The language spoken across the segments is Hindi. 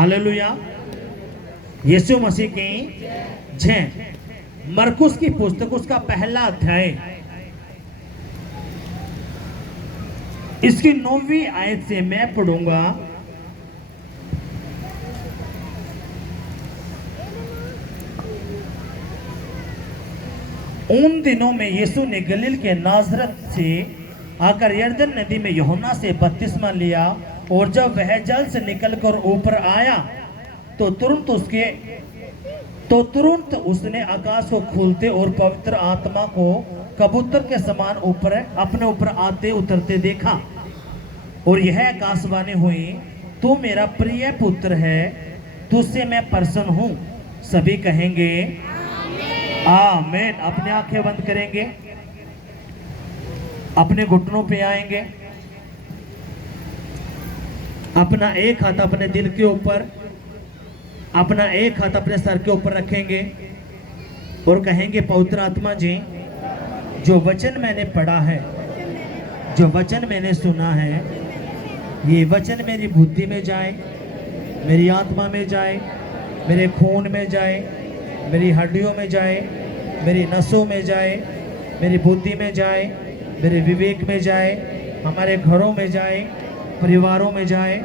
हालेलुया। यीशु मसीह की जय। मरकुस की पुस्तक उसका पहला अध्याय इसकी 9वीं आयत से मैं पढ़ूंगा। उन दिनों में यीशु ने गलील के नाजरत से आकर यरदन नदी में यूहन्ना से बपतिस्मा लिया, और जब वह जल से निकलकर ऊपर आया तो तुरंत उसने आकाश को खोलते और पवित्र आत्मा को कबूतर के समान ऊपर अपने ऊपर आते उतरते देखा, और यह आकाशवाणी हुई, तू मेरा प्रिय पुत्र है, तुझसे मैं प्रसन्न हूं। सभी कहेंगे आमीन। अपनी आंखें बंद करेंगे, अपने घुटनों पे आएंगे, अपना एक हाथ अपने दिल के ऊपर, अपना एक हाथ अपने सर के ऊपर रखेंगे और कहेंगे, पवित्र आत्मा जी, जो वचन मैंने पढ़ा है, जो वचन मैंने सुना है, ये वचन मेरी बुद्धि में जाए, मेरी आत्मा में जाए, मेरे खून में जाए, मेरी हड्डियों में जाए, मेरी नसों में जाए, मेरी बुद्धि में जाए, मेरे विवेक में जाए, हमारे घरों में जाए, परिवारों में जाए,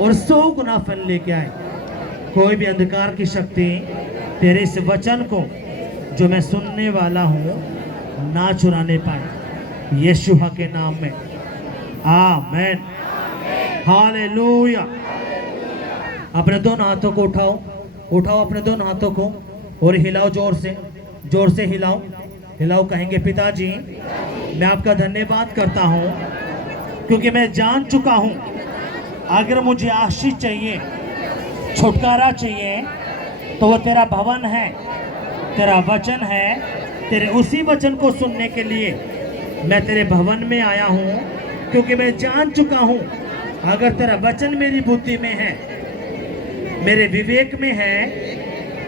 और 100 गुना फल लेके आए। कोई भी अंधकार की शक्ति तेरे इस वचन को जो मैं सुनने वाला हूँ ना चुराने पाए, यीशु के नाम में आमीन। हालेलुया। अपने दोनों हाथों को उठाओ, उठाओ अपने दोनों हाथों को और हिलाओ, जोर से हिलाओ, हिलाओ। कहेंगे, पिताजी मैं आपका धन्यवाद करता हूँ, क्योंकि मैं जान चुका हूँ अगर मुझे आशीष चाहिए, छुटकारा चाहिए, तो वो तेरा भवन है, तेरा वचन है। तेरे उसी वचन को सुनने के लिए मैं तेरे भवन में आया हूँ, क्योंकि मैं जान चुका हूँ अगर तेरा वचन मेरी बुद्धि में है, मेरे विवेक में है,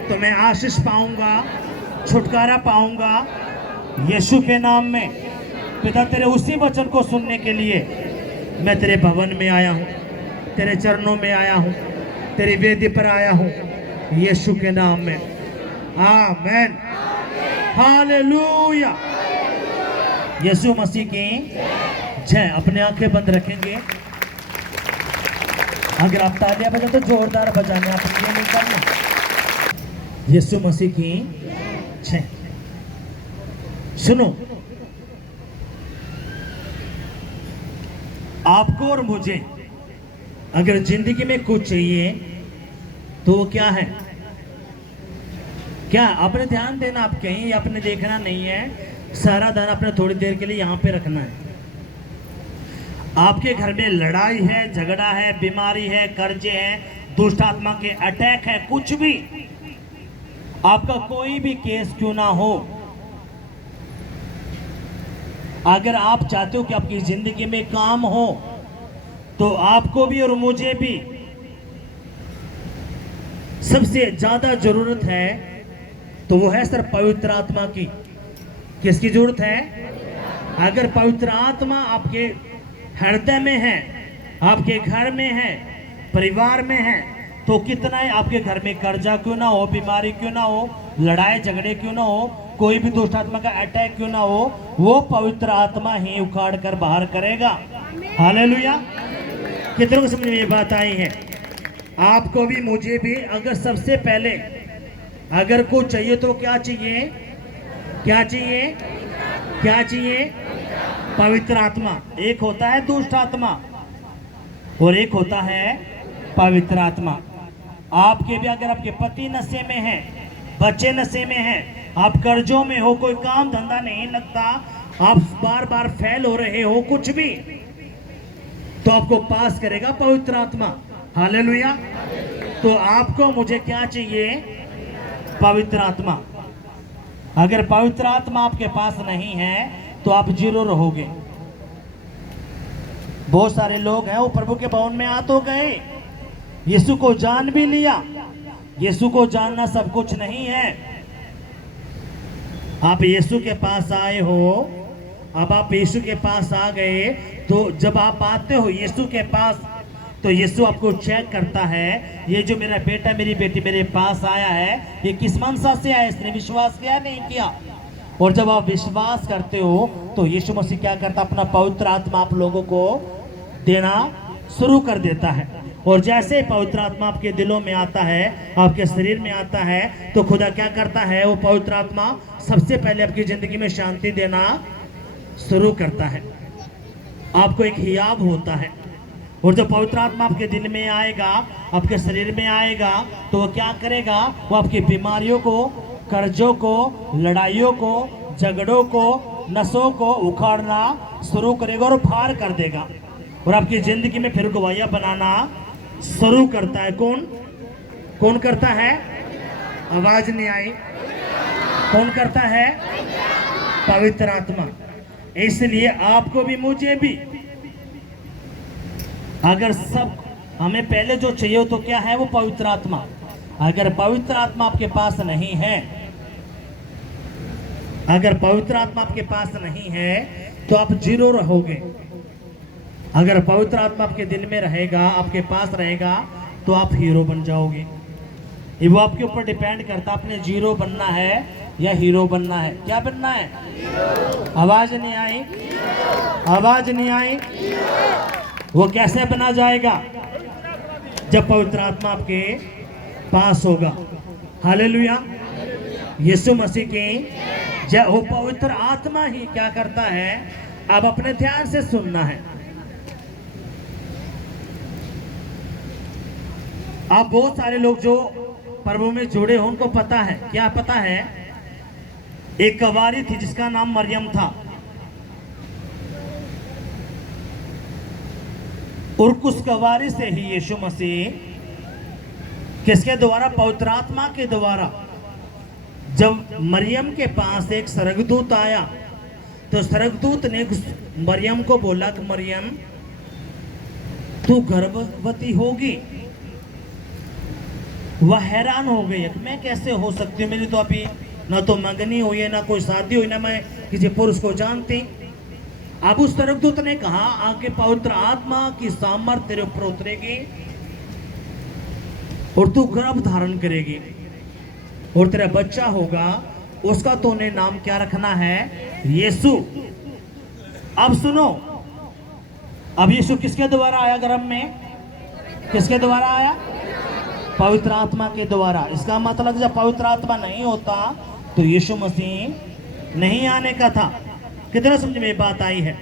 तो मैं आशीष पाऊंगा, छुटकारा पाऊंगा, यीशु के नाम में। पिता, तेरे उसी वचन को सुनने के लिए मैं तेरे भवन में आया हूँ, तेरे चरणों में आया हूँ, तेरी वेदी पर आया हूँ, यीशु के नाम में आमीन। हालेलुया। यीशु मसीह की जय। अपने आंखें बंद रखेंगे। अगर आप तालियां बजाओ तो जोरदार बजाना, आप ये नहीं करना। यीशु मसीह की जय। सुनो, आपको और मुझे अगर जिंदगी में कुछ चाहिए तो वो क्या है? क्या? आपने ध्यान देना, आप कहीं आपने देखना नहीं है, सारा ध्यान अपने थोड़ी देर के लिए यहाँ पे रखना है। आपके घर में लड़ाई है, झगड़ा है, बीमारी है, कर्जे हैं, दुष्ट आत्मा के अटैक है, कुछ भी, आपका कोई भी केस क्यों ना हो, अगर आप चाहते हो कि आपकी जिंदगी में काम हो, तो आपको भी और मुझे भी सबसे ज्यादा जरूरत है, तो वो है सर पवित्र आत्मा की। किसकी जरूरत है? अगर पवित्र आत्मा आपके हृदय में है, आपके घर में है, परिवार में है, तो कितना ही आपके घर में कर्जा क्यों ना हो, बीमारी क्यों ना हो, लड़ाई झगड़े क्यों ना हो, कोई भी दुष्ट आत्मा का अटैक क्यों ना हो, वो पवित्र आत्मा ही उखाड़ कर बाहर करेगा। हालेलुया। कितनों को समझ में ये बात आई है? आपको भी मुझे भी अगर सबसे पहले अगर कुछ चाहिए तो क्या चाहिए? क्या चाहिए? क्या चाहिए? पवित्र आत्मा। एक होता है दुष्ट आत्मा और एक होता है पवित्र आत्मा। आपके भी अगर आपके पति नशे में है, बच्चे नशे में है, आप कर्जों में हो, कोई काम धंधा नहीं लगता, आप बार बार फेल हो रहे हो, कुछ भी, तो आपको पास करेगा पवित्र आत्मा। हालेलुया। तो आपको मुझे क्या चाहिए? पवित्र आत्मा। अगर पवित्र आत्मा आपके पास नहीं है तो आप जीरो रहोगे। बहुत सारे लोग हैं वो प्रभु के भवन में आ तो गए, यीशु को जान भी लिया। यीशु को जानना सब कुछ नहीं है। आप यीशु के पास आए हो, अब आप यीशु के पास आ गए, तो जब आप आते हो यीशु के पास तो यीशु आपको चेक करता है, ये जो मेरा बेटा मेरी बेटी मेरे पास आया है, ये किस मनसा से आया, इसने विश्वास किया नहीं किया। और जब आप विश्वास करते हो तो यीशु मसीह क्या करता, अपना पवित्र आत्मा आप लोगों को देना शुरू कर देता है। और जैसे पवित्र आत्मा आपके दिलों में आता है, आपके शरीर में आता है, तो खुदा क्या करता है, वो पवित्र आत्मा सबसे पहले आपकी जिंदगी में शांति देना शुरू करता है। आपको एक हियाव होता है। और जब पवित्र आत्मा आपके दिल में आएगा, आपके शरीर में आएगा, तो वो क्या करेगा, वो आपकी बीमारियों को, कर्जों को, लड़ाइयों को, झगड़ों को, नसों को उखाड़ना शुरू करेगा और पार कर देगा। और आपकी जिंदगी में फिर गवाहियां बनाना शुरू करता है। कौन कौन करता है? आवाज नहीं आई। कौन करता है? पवित्र आत्मा। इसलिए आपको भी मुझे भी, अगर सब हमें पहले जो चाहिए तो क्या है, वो पवित्र आत्मा। अगर पवित्र आत्मा आपके पास नहीं है, अगर पवित्र आत्मा आपके पास नहीं है तो आप जीरो रहोगे। अगर पवित्र आत्मा आपके दिल में रहेगा, आपके पास रहेगा, तो आप हीरो बन जाओगे। ये वो आपके ऊपर डिपेंड करता है, आपने जीरो बनना है या हीरो बनना है। क्या बनना है? आवाज नहीं आई, आवाज नहीं आई। वो कैसे बना जाएगा? जब पवित्र आत्मा आपके पास होगा। हालेलुया। यीशु मसीह की जब वो पवित्र आत्मा ही क्या करता है, अब अपने ध्यान से सुनना है। आप बहुत सारे लोग जो प्रभु में जुड़े हो उनको पता है, क्या पता है, एक कवारी थी जिसका नाम मरियम था। और उस कवारी से ही यीशु मसीह किसके द्वारा? पवित्र आत्मा के द्वारा। जब मरियम के पास एक स्वर्गदूत आया तो स्वर्गदूत ने मरियम को बोला कि मरियम तू गर्भवती होगी। वह हैरान हो गई, मैं कैसे हो सकती हूँ, मेरी तो अभी ना तो मंगनी हुई है, ना कोई शादी हुई, ना मैं किसी पुरुष को जानती। अब उस स्वर्गदूत ने कहा, आगे पवित्र आत्मा की सामर्थ्य तेरे ऊपर उतरेगी और तू गर्भ धारण करेगी और तेरा बच्चा होगा, उसका तूने नाम क्या रखना है? यीशु। अब सुनो, अब यीशु किसके द्वारा आया गर्भ में? किसके द्वारा आया? पवित्र आत्मा के द्वारा। इसका मतलब जब पवित्र आत्मा नहीं होता तो यीशु मसीह नहीं आने का था। कितना समझ में बात आई है?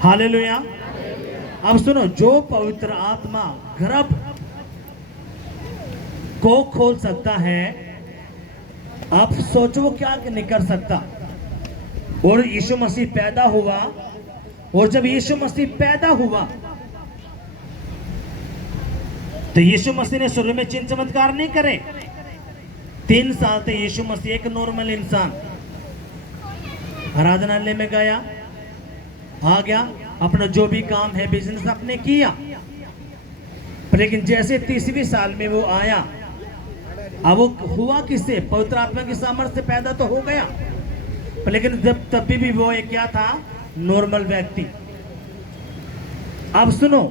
हालेलुया। अब सुनो, जो पवित्र आत्मा गर्भ को खोल सकता है, आप सोचो वो क्या नहीं कर सकता। और यीशु मसीह पैदा हुआ, और जब यीशु मसीह पैदा हुआ तो यीशु मसीह ने शुरू में चिन्ह चमत्कार नहीं करे। 3 साल थे यीशु मसीह एक नॉर्मल इंसान, आराधनालय में गया, आ गया, अपना जो भी काम है बिजनेस अपने किया। लेकिन जैसे 30वीं साल में वो आया, अब वो हुआ किससे? पवित्र आत्मा की सामर्थ्य से पैदा तो हो गया, लेकिन जब तब भी वो एक क्या था? नॉर्मल व्यक्ति। अब सुनो,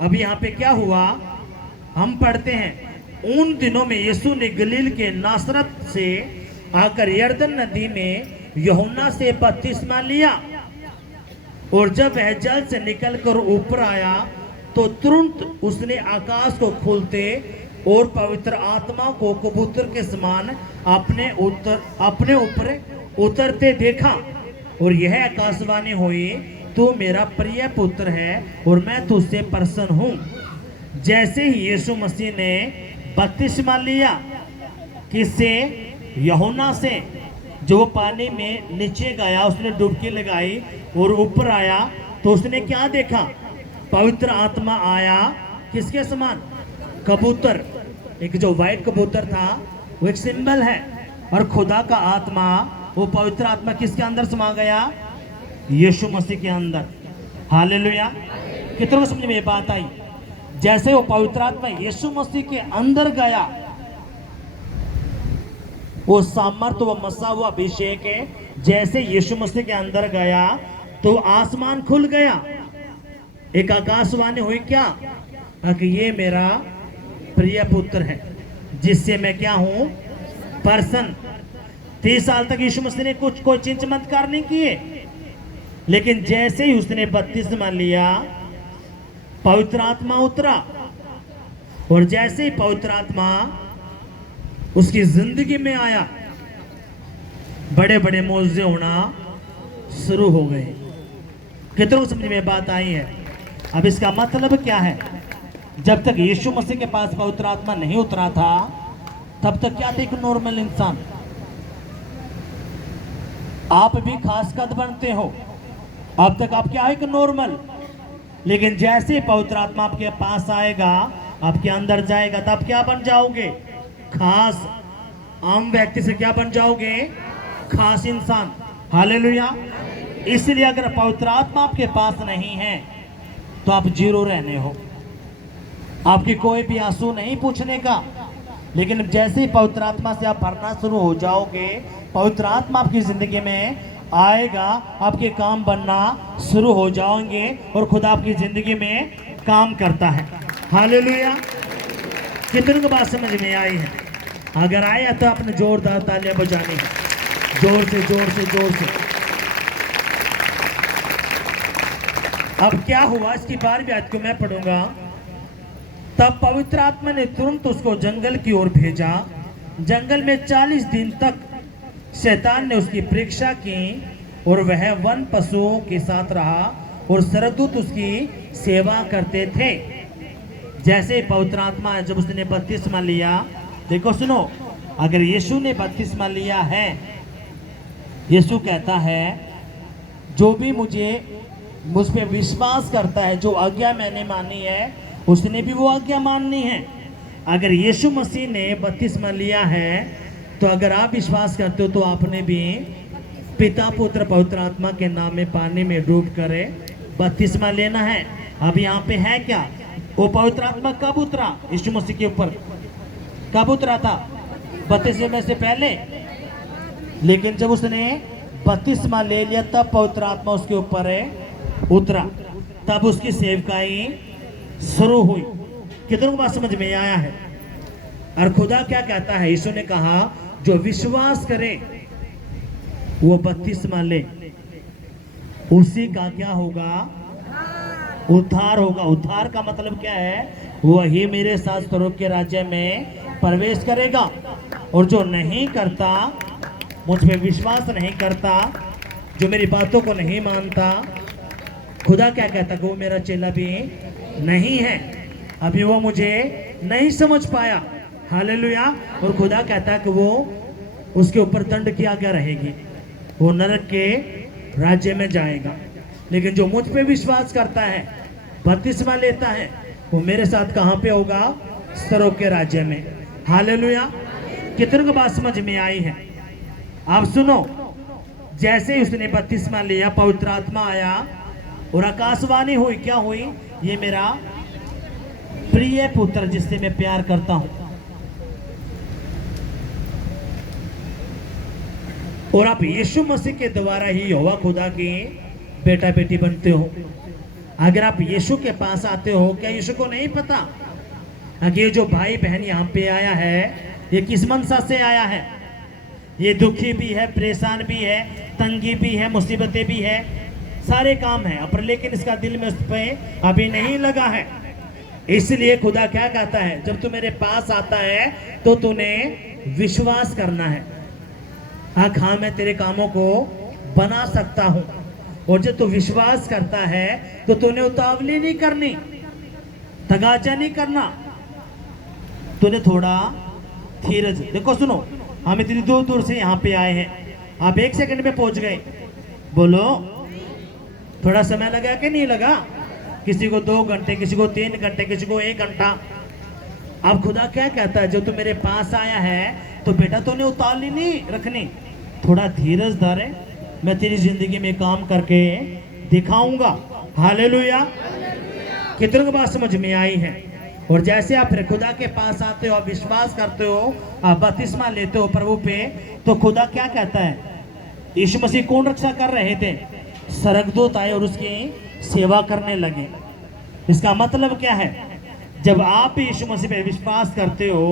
अब यहाँ पे क्या हुआ, हम पढ़ते हैं, उन दिनों में यीशु ने गलील के नासरत से आकर यरदन नदी में यूहन्ना से बपतिस्मा लिया। और जब वह जल से निकलकर ऊपर आया तो तुरंत उसने आकाश को खोलते और पवित्र आत्मा को कबूतर के समान अपने ऊपर उतरते देखा। और यह आकाशवाणी हुई, तू मेरा प्रिय पुत्र है और मैं तुझसे प्रसन्न हूँ। जैसे ही यीशु मसीह ने बपतिस्मा लिया, किससे? यूहन्ना से, जो पानी में नीचे गया, उसने डुबकी लगाई और ऊपर आया तो उसने क्या देखा? पवित्र आत्मा आया, किसके समान? कबूतर। एक जो व्हाइट कबूतर था वो एक सिंबल है, और खुदा का आत्मा, वो पवित्र आत्मा किसके अंदर समा गया? यीशु मसीह के अंदर। हालेलुया। कितनों को समझ में ये बात आई? जैसे वो पवित्र आत्मा यीशु मसीह के अंदर गया, वो सामर्थ, वो मसा, वो अभिषेक है, जैसे यीशु मसीह के अंदर गया तो आसमान खुल गया। एक आकाशवाणी हुई, क्या? कि ये मेरा प्रिय पुत्र है जिससे मैं क्या हूं, प्रसन्न। 30 साल तक यीशु मसीह ने कुछ कोई चमत्कार नहीं किए, लेकिन जैसे ही उसने बपतिस्मा लिया पवित्र आत्मा उतरा, और जैसे ही पवित्र आत्मा उसकी जिंदगी में आया बड़े बड़े मौजे होना शुरू हो गए। कितनों को समझ में बात आई है? अब इसका मतलब क्या है? जब तक यीशु मसीह के पास पवित्र आत्मा नहीं उतरा था तब तक क्या थे? एक नॉर्मल इंसान। आप भी खास कद बनते हो, अब तक आप क्या है? एक नॉर्मल। लेकिन जैसे पवित्र आत्मा आपके पास आएगा, आपके अंदर जाएगा, तब क्या बन जाओगे? खास। आम व्यक्ति से क्या बन जाओगे? खास इंसान। हालेलुया। इसलिए अगर पवित्र आत्मा आपके पास नहीं है तो आप जीरो रहने हो। आपकी कोई भी आंसू नहीं पूछने का। लेकिन जैसे ही पवित्र आत्मा से आप भरना शुरू हो जाओगे, पवित्र आत्मा आपकी जिंदगी में आएगा, आपके काम बनना शुरू हो जाएंगे और खुदा आपकी जिंदगी में काम करता है। हालेलुया। कितनों को बात समझ में आई है? अगर आया तो आपने जोरदार तालियां बजानी है, जोर से जोर से जोर से। अब क्या हुआ, इसकी 12वीं आयत को मैं पढ़ूंगा। तब पवित्र आत्मा ने तुरंत उसको जंगल की ओर भेजा। जंगल में 40 दिन तक शैतान ने उसकी परीक्षा की और वह वन पशुओं के साथ रहा और स्वर्गदूत उसकी सेवा करते थे। जैसे पवित्र आत्मा जब उसने बपतिस्मा लिया, देखो सुनो, अगर यीशु ने बपतिस्मा लिया है, यीशु कहता है जो भी मुझ पे विश्वास करता है, जो आज्ञा मैंने मानी है उसने भी वो आज्ञा माननी है। अगर यीशु मसीह ने बपतिस्मा लिया है तो अगर आप विश्वास करते हो तो आपने भी पिता पुत्र पवित्र आत्मा के नाम में पानी में डूब कर बपतिस्मा लेना है। अब यहाँ पे है क्या? वो पवित्र आत्मा कब उतरा यीशु मसीह के ऊपर? कब उतरा था? बपतिस्मा से पहले। लेकिन जब उसने बपतिस्मा ले लिया तब पवित्र आत्मा उसके ऊपर उतरा, तब उसकी सेवकाई शुरू हुई। कितनों को बात समझ में आया है? और खुदा क्या कहता है? यीशु ने कहा जो विश्वास करे वो बपतिस्मा ले, उसी का क्या होगा? उद्धार होगा। उद्धार का मतलब क्या है? वही मेरे साथ स्वर्ग के राज्य में प्रवेश करेगा। और जो नहीं करता, मुझ पे विश्वास नहीं करता, जो मेरी बातों को नहीं मानता, खुदा क्या कहता कि वो मेरा चेला भी नहीं है, अभी वो मुझे नहीं समझ पाया। हालेलुया। और खुदा कहता है कि वो उसके ऊपर दंड की आज्ञा रहेगी, वो नरक के राज्य में जाएगा। लेकिन जो मुझ पे विश्वास करता है, बपतिस्मा लेता है, वो मेरे साथ कहाँ पे होगा? स्वर्ग के राज्य में। हालेलुया। कितनों को बात समझ में आई है? आप सुनो, जैसे ही उसने बपतिस्मा लिया पवित्र आत्मा आया और आकाशवाणी हुई। क्या हुई? ये मेरा प्रिय पुत्र जिससे मैं प्यार करता हूं। और आप यीशु मसीह के द्वारा ही यहोवा खुदा की बेटा बेटी बनते हो। अगर आप यीशु के पास आते हो, क्या यीशु को नहीं पता कि ये जो भाई बहन यहाँ पे आया है ये किस मनसा से आया है? ये दुखी भी है, परेशान भी है, तंगी भी है, मुसीबतें भी है, सारे काम है, पर लेकिन इसका दिल में उस पर अभी नहीं लगा है। इसलिए खुदा क्या कहता है? जब तू मेरे पास आता है तो तूने विश्वास करना है। हाँ, मैं तेरे कामों को बना सकता हूं। और जब तू विश्वास करता है तो तूने उतावली नहीं करनी, तगाजा नहीं करना, तूने थोड़ा धीरज। देखो सुनो, हम इतनी दूर दूर से यहाँ पे आए हैं, आप 1 सेकंड में पहुंच गए। बोलो, थोड़ा समय लगा कि नहीं लगा? किसी को 2 घंटे, किसी को 3 घंटे, किसी को 1 घंटा। अब खुदा क्या कहता है? जो तू मेरे पास आया है तो बेटा तूने उतावली नहीं रखनी, थोड़ा धीरज धरे, मैं तेरी जिंदगी में काम करके दिखाऊंगा। हालेलुया। कितनों को बात समझ में आई है? और जैसे आप फिर खुदा के पास आते हो, आप विश्वास करते हो, आप बपतिस्मा लेते हो प्रभु पे, तो खुदा क्या कहता है? यीशु मसीह कौन रक्षा कर रहे थे? स्वर्गदूत आए और उसकी सेवा करने लगे। इसका मतलब क्या है? जब आप भी यीशु मसीह पे विश्वास करते हो,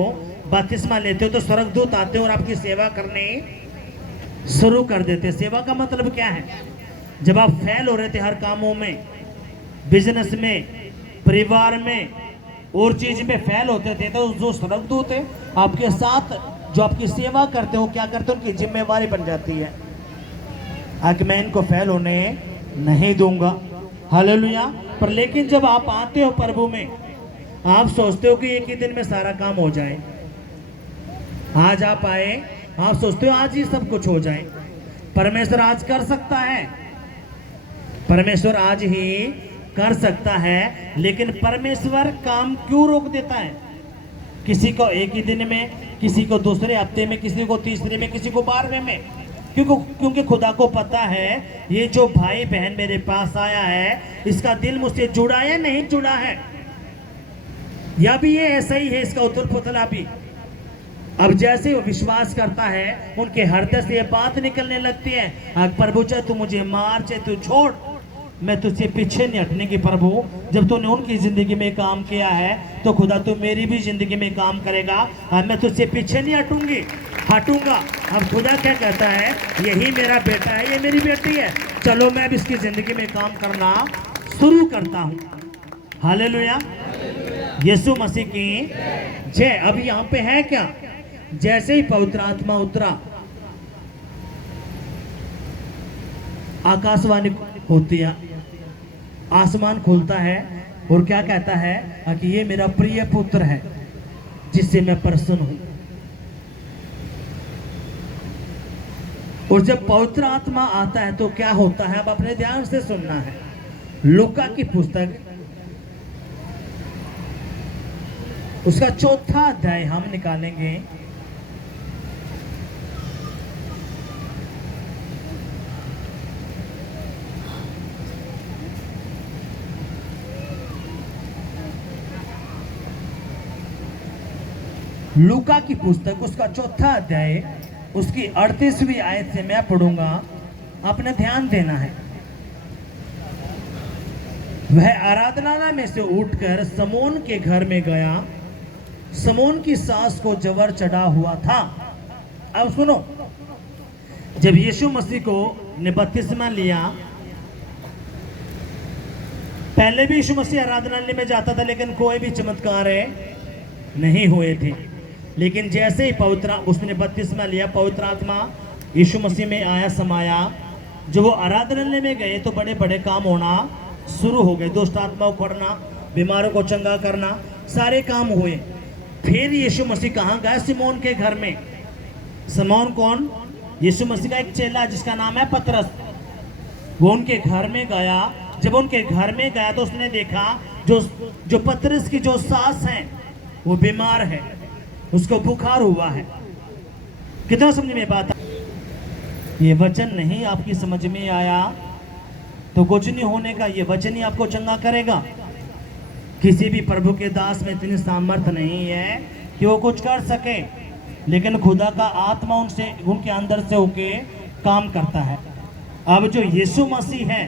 बपतिस्मा लेते हो, तो स्वर्गदूत आते हो और आपकी सेवा करने शुरू कर देते। सेवा का मतलब क्या है? जब आप फेल हो रहे थे हर कामों में, बिजनेस में, परिवार में और चीज में फेल होते थे, तो जो स्वर्गदूत है आपके साथ जो आपकी सेवा करते हो, क्या करते हो, उनकी जिम्मेवारी बन जाती है कि मैं इनको फेल होने नहीं दूंगा। हालेलुया। पर लेकिन जब आप आते हो प्रभु में, आप सोचते हो कि एक ही दिन में सारा काम हो जाए। आज आप आए, आप सोचते हो आज ही सब कुछ हो जाए। परमेश्वर आज कर सकता है, परमेश्वर आज ही कर सकता है, लेकिन परमेश्वर काम क्यों रोक देता है? किसी को एक ही दिन में, किसी को दूसरे हफ्ते में, किसी को तीसरे में, किसी को 12वें में। क्योंकि खुदा को पता है ये जो भाई बहन मेरे पास आया है, इसका दिल मुझसे जुड़ा है नहीं जुड़ा है, या भी ये ऐसा ही है, इसका उथल पुथला भी। अब जैसे वो विश्वास करता है, उनके हृदय से ये बात निकलने लगती है, प्रभु चाहे तू मुझे मार, चाहे तू छोड़, मैं तुझसे पीछे नहीं हटने की प्रभु। जब तूने उनकी जिंदगी में काम किया है, तो खुदा तू मेरी भी जिंदगी में काम करेगा, मैं तुझसे पीछे नहीं हटूंगा। अब खुदा क्या कहता है? यही मेरा बेटा है, ये मेरी बेटी है, चलो मैं अब इसकी जिंदगी में काम करना शुरू करता हूँ। हालेलुया, यीशु मसीह की जय। अब यहाँ पे है क्या? जैसे ही पवित्र आत्मा उतरा, आकाशवाणी होती है, आसमान खुलता है और क्या कहता है कि ये मेरा प्रिय पुत्र है जिससे मैं प्रसन्न हूं। और जब पवित्र आत्मा आता है तो क्या होता है? अब अपने ध्यान से सुनना है। लूका की पुस्तक उसका 4था अध्याय हम निकालेंगे। लूका की पुस्तक उसका 4था अध्याय उसकी 38वीं आयत से मैं पढ़ूंगा, आपने ध्यान देना है। वह आराधनालय में से उठकर समौन के घर में गया। समौन की सास को जवर चढ़ा हुआ था। अब सुनो, जब यीशु मसीह को ने बपतिस्मा लिया, पहले भी यीशु मसीह आराधनालय में जाता था, लेकिन कोई भी चमत्कार नहीं हुए थे। लेकिन जैसे ही उसने बपतिस्मा लिया, पवित्र आत्मा यीशु मसीह में आया, समाया। जब वो आराधनालय में गए तो बड़े बड़े काम होना शुरू हो गए। दुष्ट आत्माओं को करना, बीमारों को चंगा करना, सारे काम हुए। फिर यीशु मसीह कहाँ गया? सिमोन के घर में। सिमोन कौन? यीशु मसीह का एक चेला जिसका नाम है पतरस। वो उनके घर में गया। जब उनके घर में गया तो उसने देखा जो पतरस की जो सास है वो बीमार है, उसको बुखार हुआ है। कितना समझ में बात? ये वचन नहीं आपकी समझ में आया तो कुछ नहीं होने का। ये वचन ही आपको चंगा करेगा। किसी भी प्रभु के दास में इतनी सामर्थ्य नहीं है कि वो कुछ कर सके, लेकिन खुदा का आत्मा उनके अंदर से होके काम करता है। अब जो यीशु मसीह है,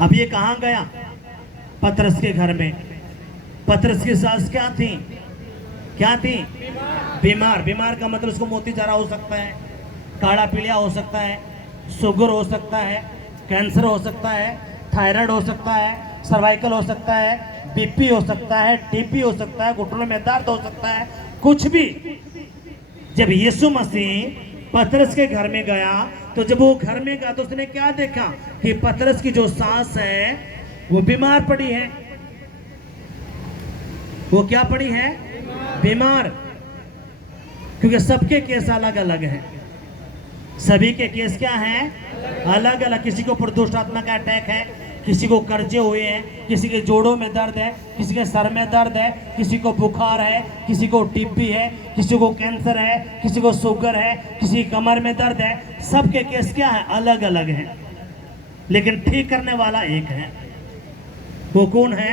अब ये कहाँ गया? पतरस के घर में। पतरस की सास क्या थी? बीमार। बीमार का मतलब उसको मोती जरा हो सकता है, काढ़ा पीलिया हो सकता है, शुगर हो सकता है, कैंसर हो सकता है, थायराइड हो सकता है, सर्वाइकल हो सकता है, बीपी हो सकता है, टीबी हो सकता है, घुटनों में दर्द हो सकता है, कुछ भी। जब यीशु मसीह पतरस के घर में गया, तो जब वो घर में गया तो उसने क्या देखा कि पतरस की जो सास है वो बीमार पड़ी है। वो क्या पड़ी है? बीमार। क्योंकि सबके केस अलग अलग हैं। सभी के केस क्या हैं? अलग अलग। किसी को दुष्ट आत्मा का अटैक है, किसी को कर्जे हुए हैं, किसी के जोड़ों में दर्द है, किसी के सर में दर्द है, किसी को बुखार है, किसी को टीबी है, किसी को कैंसर है, किसी को शुगर है, किसी की कमर में दर्द है। सबके केस क्या है? अलग अलग हैं, लेकिन ठीक करने वाला एक है। वो कौन है?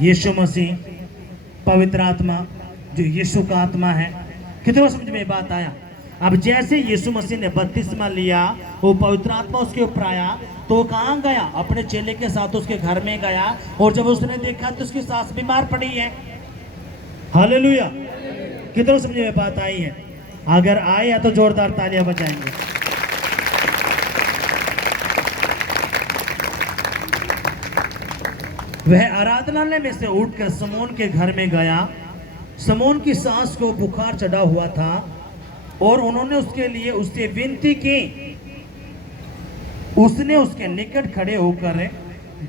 यीशु मसीह, पवित्र आत्मा, जो यीशु का आत्मा है। कितना समझ में बात आया? अब जैसे यीशु मसीह ने बपतिस्मा लिया, वो पवित्र आत्मा उसके ऊपर आया, तो वो कहाँ गया? अपने चेले के साथ उसके घर में गया, और जब उसने देखा तो उसकी सास बीमार पड़ी है। हालेलुया! कितनों समझ में बात आई है? अगर आए या तो जोरदार तालियां बजाएंगे। वह आराधनालय में से उठकर समौन के घर में गया। समौन की सास को बुखार चढ़ा हुआ था और उन्होंने उसके लिए उससे विनती की। उसने उसके निकट खड़े होकर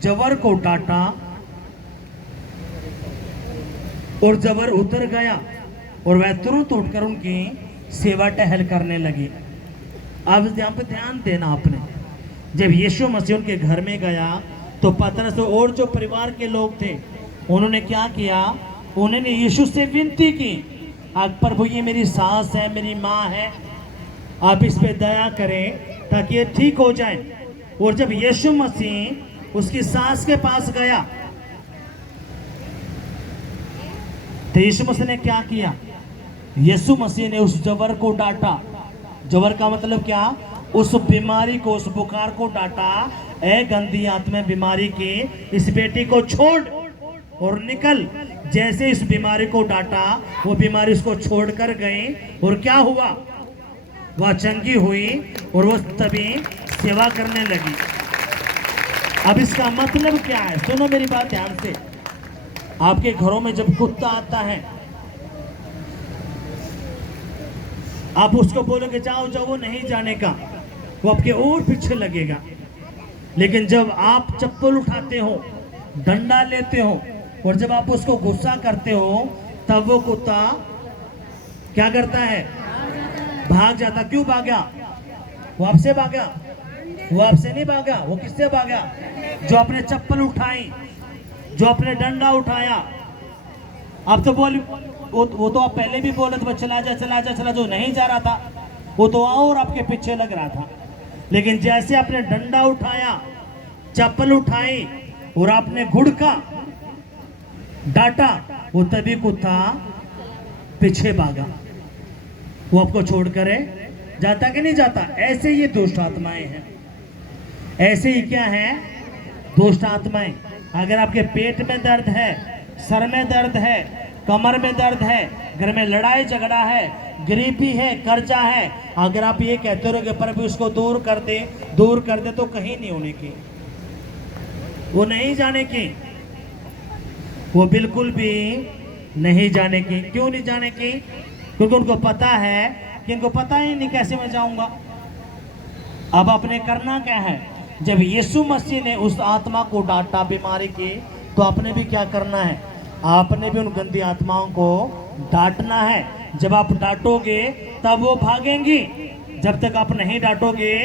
जवर को डांटा और जवर उतर गया और वह तुरंत उठकर उनकी सेवा टहल करने लगी। अब यहाँ पे ध्यान देना आपने, जब यीशु मसीह उनके घर में गया तो पतरस और जो परिवार के लोग थे उन्होंने क्या किया? उन्होंने यीशु से विनती की, आप प्रभु ये मेरी सास है, मेरी माँ है, आप इस पे दया करें ताकि ये ठीक हो जाए। और जब यीशु मसीह उसकी सास के पास गया तो यीशु मसीह ने क्या किया? यीशु मसीह ने उस जवर को डांटा। जवर का मतलब क्या? उस बीमारी को, उस बुखार को डांटा। ए गंदी आत्मा बीमारी की, इस बेटी को छोड़ और निकल। जैसे इस बीमारी को डांटा, वो बीमारी उसको छोड़कर गई और क्या हुआ? वह चंगी हुई और वो तभी सेवा करने लगी। अब इसका मतलब क्या है? सुनो मेरी बात ध्यान से। आपके घरों में जब कुत्ता आता है, आप उसको बोलोगे जाओ जाओ, वो नहीं जाने का, वो आपके और पीछे लगेगा। लेकिन जब आप चप्पल उठाते हो, डंडा लेते हो और जब आप उसको गुस्सा करते हो, तब वो कुत्ता क्या करता है? भाग जाता। क्यों भागा? वो आपसे भागा? वो आपसे नहीं भागा। वो किससे भागा? जो आपने चप्पल उठाई, जो आपने डंडा उठाया। अब तो बोल, वो तो आप पहले भी बोले थे चला जा चला जा चला, जो नहीं जा रहा था वो तो और आपके पीछे लग रहा था। लेकिन जैसे आपने डंडा उठाया, चप्पल उठाई और आपने घुड़का डांटा, वो तभी कुत्ता पीछे भागा। वो आपको छोड़कर जाता कि नहीं जाता? ऐसे ये दुष्ट आत्माएं हैं। ऐसे ही क्या है? दुष्ट आत्माएं। अगर आपके पेट में दर्द है, सर में दर्द है, कमर में दर्द है, घर में लड़ाई झगड़ा है, गरीबी है, कर्जा है, अगर आप ये कहते रहोगे प्रभु उसको दूर कर दे, तो कहीं नहीं होने की, वो नहीं जाने की, वो बिल्कुल भी नहीं जाने की। क्यों नहीं जाने की? क्योंकि उनको पता है कि इनको पता ही नहीं कैसे मैं जाऊंगा। अब आपने करना क्या है? जब यीशु मसीह ने उस आत्मा को डांटा बीमारी की, तो आपने भी क्या करना है? आपने भी उन गंदी आत्माओं को डांटना है। जब आप डांटोगे तब वो भागेंगी। जब तक आप नहीं डांटोगे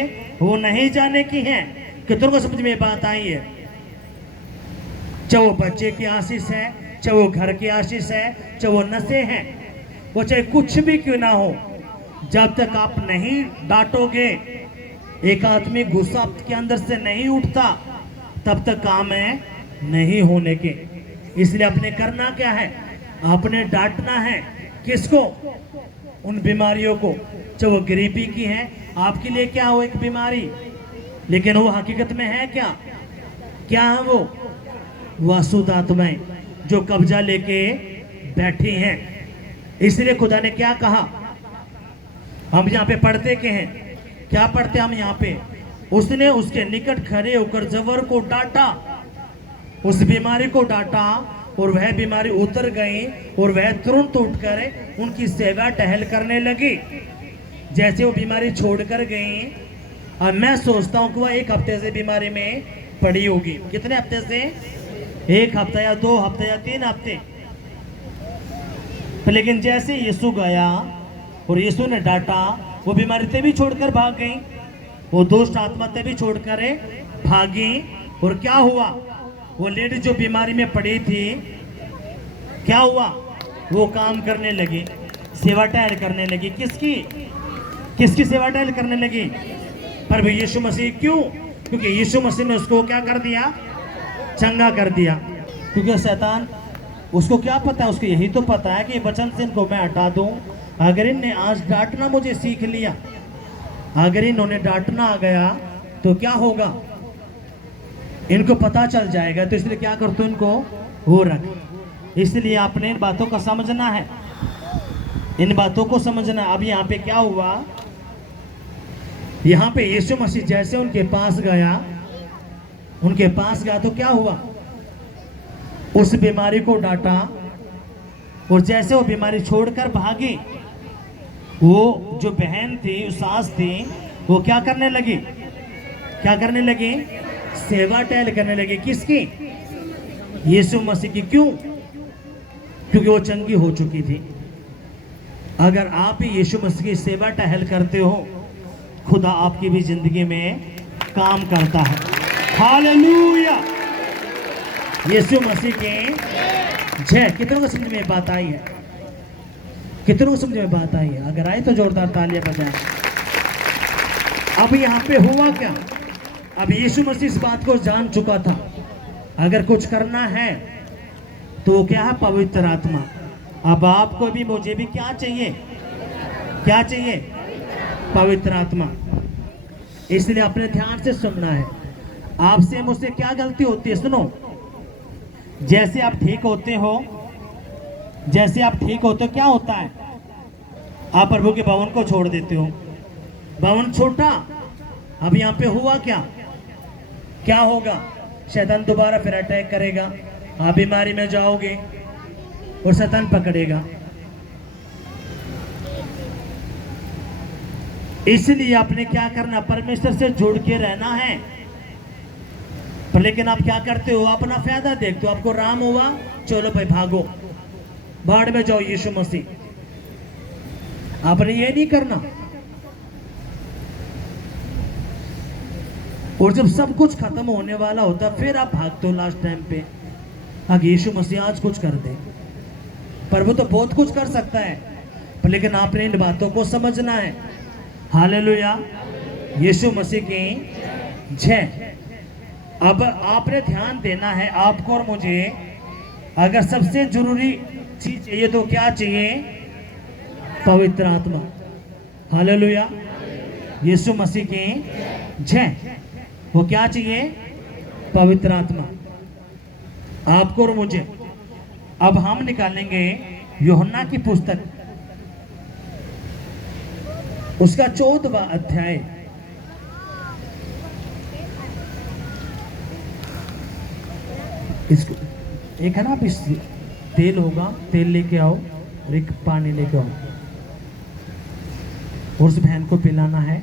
वो नहीं जाने की हैं। कितनों को समझ में बात आई है? चाहे वो बच्चे की आशीष है, चाहे वो घर की आशीष है, चाहे वो नशे हैं, वो चाहे कुछ भी क्यों ना हो, जब तक आप नहीं डांटोगे, एक आदमी गुस्सा के अंदर से नहीं उठता, तब तक काम है नहीं होने के। इसलिए आपने करना क्या है? आपने डांटना है। किसको? उन बीमारियों को। चाहे वो गरीबी की है, आपके लिए क्या हो एक बीमारी, लेकिन वो हकीकत में है क्या? क्या है वो? अशुद्ध आत्माएं जो कब्जा लेके बैठी हैं। इसलिए खुदा ने क्या कहा? हम यहाँ पे पढ़ते के हैं, क्या पढ़ते हम यहाँ पे? उसने उसके निकट खड़े होकर जबर को डांटा, उस बीमारी को डांटा और वह बीमारी उतर गई और वह तुरंत उठकर उनकी सेवा टहल करने लगी। जैसे वो बीमारी छोड़कर गई, अब मैं सोचता हूँ कि वह 1 हफ्ते से बीमारी में पड़ी होगी। कितने हफ्ते से? 1 हफ्ता या 2 हफ्ते या 3 हफ्ते। लेकिन जैसे यीशु गया और यीशु ने डांटा, वो बीमारी तभी छोड़कर भाग गई, वो दुष्ट आत्मा तभी छोड़कर भागी। और क्या हुआ? वो लेडी जो बीमारी में पड़ी थी, क्या हुआ? वो काम करने लगी, सेवा टहल करने लगी। किसकी सेवा टहल करने लगी? प्रभु यीशु मसीह। क्यों? क्योंकि यीशु मसीह ने उसको क्या कर दिया? चंगा कर दिया। क्योंकि शैतान, उसको क्या पता है? उसको यही तो पता है कि वचन से इनको मैं हटा दूं, अगर इनने आज डांटना मुझे सीख लिया, अगर इन्होंने डांटना आ गया तो क्या होगा, इनको पता चल जाएगा। तो इसलिए क्या करते हो, इनको हो रख। इसलिए आपने इन बातों को समझना है, इन बातों को समझना। अब यहाँ पे क्या हुआ, यहाँ पे यीशु मसीह जैसे उनके पास गया, तो क्या हुआ, उस बीमारी को डांटा, और जैसे वो बीमारी छोड़कर भागी, वो जो बहन थी, उस सास थी, वो क्या करने लगी, सेवा टहल करने लगी। किसकी? यीशु मसीह की। क्यों? क्योंकि वो चंगी हो चुकी थी। अगर आप ही यीशु मसीह की सेवा टहल करते हो, खुदा आपकी भी जिंदगी में काम करता है। हालेलुया, यीशु मसीह के जय। कितनों को समझ में बात आई है? कितनों को समझ में बात आई है? अगर आई तो जोरदार तालियां बजाएं। अब यहाँ पे हुआ क्या, अब यीशु मसीह इस बात को जान चुका था, अगर कुछ करना है तो क्या है, पवित्र आत्मा। अब आपको भी मुझे भी क्या चाहिए, पवित्र आत्मा। इसलिए अपने ध्यान से सुनना है। आपसे मुझसे क्या गलती होती है, सुनो। जैसे आप ठीक होते हो, क्या होता है, आप प्रभु के भवन को छोड़ देते हो। भवन छोटा, अब यहाँ पे हुआ क्या होगा, शैतान दोबारा फिर अटैक करेगा, आप बीमारी में जाओगे और शैतान पकड़ेगा। इसलिए आपने क्या करना, परमेश्वर से जुड़ के रहना है। पर लेकिन आप क्या करते हो, अपना फायदा देखते हो, आपको राम हुआ, चलो भाई भागो, बाढ़ में जाओ यीशु मसीह। आपने ये नहीं करना। और जब सब कुछ खत्म होने वाला होता, फिर आप भागते हो लास्ट टाइम पे, आगे यीशु मसीह आज कुछ कर दे। पर वो तो बहुत कुछ कर सकता है, पर लेकिन आपने इन बातों को समझना है। हालेलुया, यीशु मसीह की जय। अब आपने ध्यान देना है, आपको और मुझे। अगर सबसे जरूरी चीज चाहिए तो क्या चाहिए, पवित्र आत्मा। हालेलुया, यीशु मसीह की जय। वो क्या चाहिए, पवित्र आत्मा, आपको और मुझे। अब हम निकालेंगे यूहन्ना की पुस्तक, उसका 14वां अध्याय। इसको एक है ना, आप इस तेल होगा, तेल लेके आओ और एक पानी लेके आओ, और उस बहन को पिलाना है।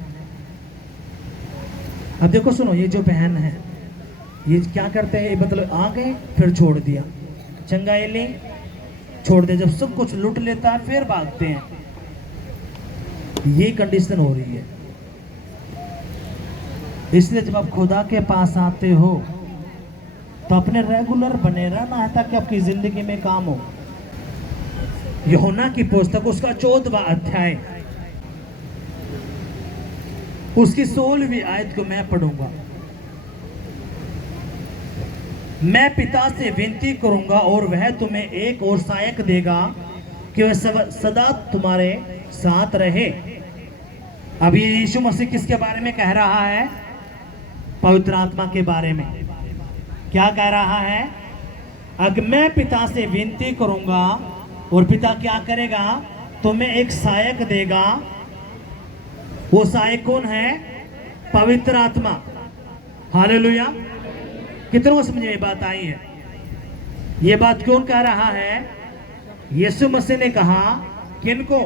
अब देखो सुनो, ये जो बहन है, ये क्या करते हैं, मतलब आ गए फिर छोड़ दिया, चंगाई ली छोड़ दे, जब सब कुछ लूट लेता है फिर भागते हैं। ये कंडीशन हो रही है। इसलिए जब आप खुदा के पास आते हो तो अपने रेगुलर बने रहना है, ताकि आपकी जिंदगी में काम हो। यूहन्ना की पुस्तक, उसका 14वां अध्याय, उसकी 16वीं आयत को मैं पढ़ूंगा। मैं पिता से विनती करूंगा और वह तुम्हें एक और सहायक देगा कि वह सदा तुम्हारे साथ रहे। अभी यीशु मसीह किसके बारे में कह रहा है, पवित्र आत्मा के बारे में। क्या कह रहा है, अगर मैं पिता से विनती करूंगा और पिता क्या करेगा, तुम्हें एक सहायक देगा। वो सहायक कौन है, पवित्र आत्मा। हालेलुया, कितनों को समझ में बात आई है? ये बात कौन कह रहा है, यीशु मसीह ने कहा, किनको,